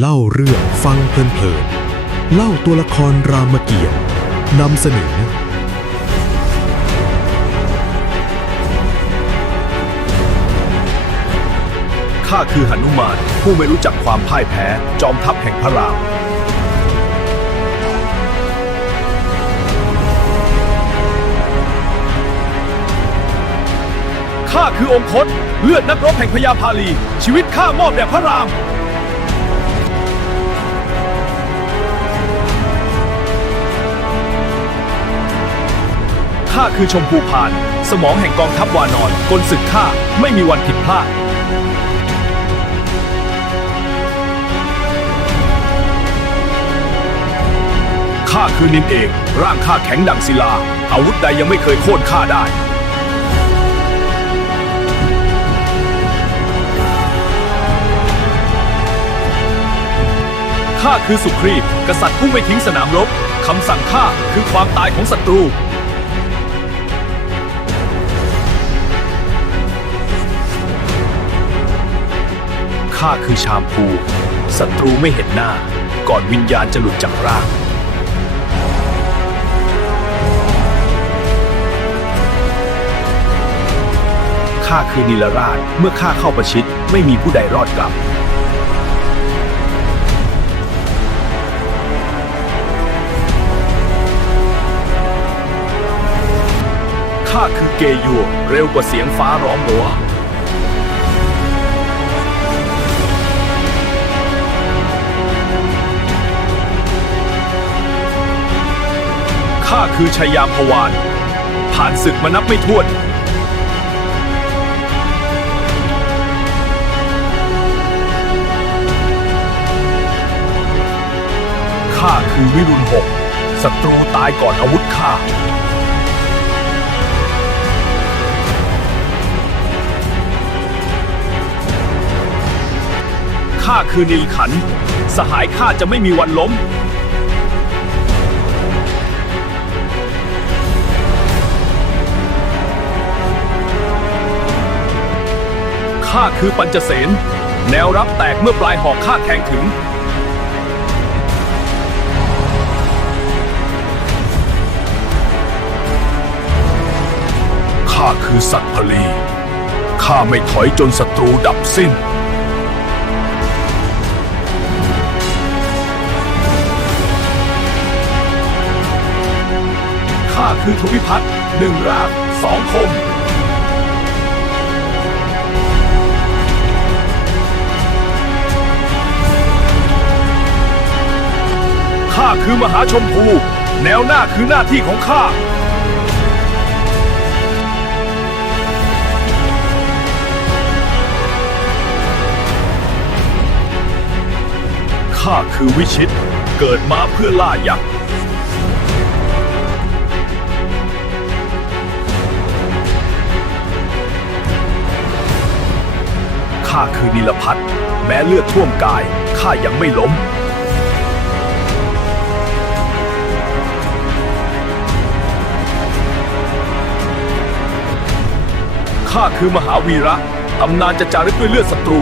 เล่าเรื่องฟังเพลินๆเล่าตัวละครรามเกียรตินำเสนอ ข้าคือหนุมานผู้ไม่รู้จักความพ่ายแพ้ จอมทัพแห่งพระราม ข้าคือองคตเลือดนักรบแห่งพญาพาลี ชีวิตข้ามอบแด่พระราม ข้าคือชมพูพาน สมองแห่งกองทัพวานอนกลศึกข้าไม่มีวันผิดพลาด ข้าคือนินเองร่างข้าแข็งดังศิลา อาวุธใดยังไม่เคยโค่นข้าได้ ข้าคือสุครีพกษัตริย์ผู้ไม่ทิ้งสนามรบ คำสั่งข้าคือความตายของศัตรู ข้าคือชามพูศัตรูไม่เห็นหน้า ก่อนวิญญาณจะหลุดจากร่าง ข้าคือนิลราช เมื่อข้าเข้าประชิด ไม่มีผู้ใดรอดกลับ ข้าคือเกยัวเร็วกว่าเสียงฟ้าร้องหัว ข้าคือชายามพวาน ผ่านศึกมานับไม่ถ้วน ข้าคือวิรุณหกศัตรูตายก่อนอาวุธข้า ข้าคือนิลขัน สหายข้าจะไม่มีวันล้ม ข้าคือปัญจเสน แนวรับแตกเมื่อปลายหอกข้าแทงถึง ข้าคือสัตว์พลี ข้าไม่ถอยจนศัตรูดับสิ้น ข้าคือทวิพัฒน์หนึ่งรากสองคม คือมหาชมพู แนวหน้าคือหน้าที่ของข้า ข้าคือวิชิต เกิดมาเพื่อล่ายักษ์ข้าคือนิลพัฒน์แม้เลือดท่วมกาย ข้ายังไม่ล้ม ข้าคือมหาวีระ ตำนานจะจารึกด้วยเลือดศัตรู